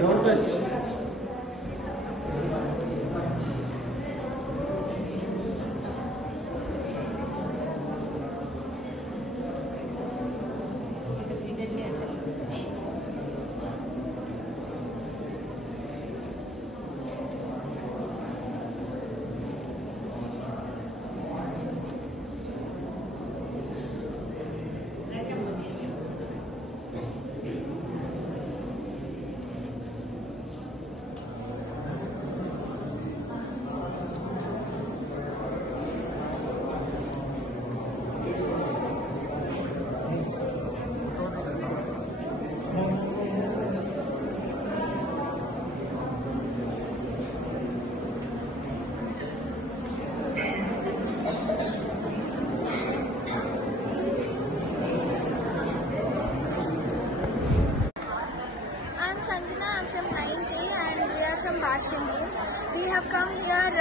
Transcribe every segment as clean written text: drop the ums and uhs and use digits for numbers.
Don't touch. Sanjana, I'm from 9th A and we are from Bhartian Games. We have come here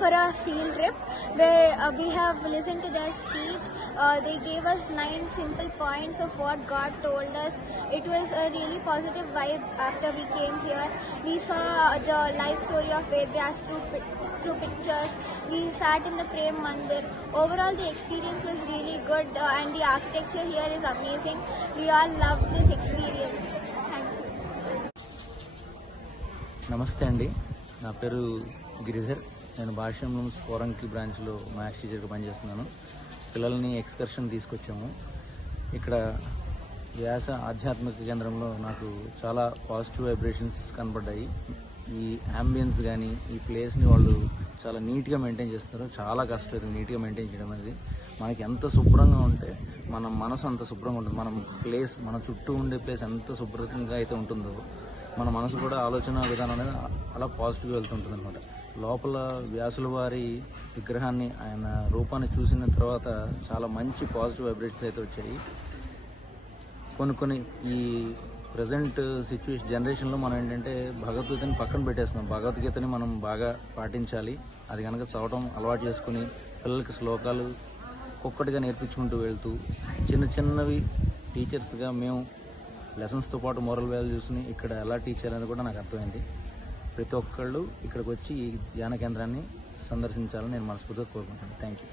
for a field trip where we have listened to their speech. They gave us 9 simple points of what God told us. It was a really positive vibe after we came here. We saw the life story of Ved Vyas through pictures. We sat in the Prem Mandir. Overall, the experience was really good and the architecture here is amazing. We all loved this experience. Thank you. నమస్తే అండి, నా పేరు గిరిధర్. నేను భాష్యం rooms ఫోరంకి బ్రాంచ్లో maths టీచర్గా పనిచేస్తున్నాను. పిల్లల్ని excursion తీసుకొచ్చాము. ఇక్కడ వ్యాస ఆధ్యాత్మిక కేంద్రంలో నాకు చాలా పాజిటివ్ వైబ్రేషన్స్ కనబడ్డాయి. ఈ అంబియన్స్ కానీ ఈ ప్లేస్ని వాళ్ళు చాలా నీట్గా మెయింటైన్ చేస్తారు. చాలా కష్టం నీట్గా మెయింటైన్ చేయడం అనేది. మనకి ఎంత శుభ్రంగా ఉంటే మన మనసు అంత శుభ్రంగా ఉంటుంది. మన చుట్టూ ఉండే ప్లేస్ ఎంత శుభ్రంగా అయితే ఉంటుందో మన మనసు కూడా ఆలోచన విధానం అనేది అలా పాజిటివ్గా వెళ్తుంటుంది అనమాట. లోపల వ్యాసుల వారి విగ్రహాన్ని, ఆయన రూపాన్ని చూసిన తర్వాత చాలా మంచి పాజిటివ్ వైబ్రేషన్స్ అయితే వచ్చాయి. కొన్ని ఈ ప్రజెంట్ జనరేషన్లో మనం ఏంటంటే భగవద్గీతని పక్కన పెట్టేస్తున్నాం. భగవద్గీతని మనం బాగా పాటించాలి. అది కనుక చదవటం అలవాటు చేసుకుని పిల్లలకి శ్లోకాలు ఒక్కొక్కటిగా నేర్పించుకుంటూ వెళ్తూ చిన్నవి టీచర్స్గా మేము లెసన్స్తో పాటు మోరల్ వాల్యూస్ని ఇక్కడ ఎలా టీచ్ చేయాలని కూడా నాకు అర్థమైంది. ప్రతి ఒక్కళ్ళు ఇక్కడికి వచ్చి ఈ ధ్యాన కేంద్రాన్ని సందర్శించాలని నేను మనస్ఫూర్తిగా కోరుకుంటున్నాను. Thank you.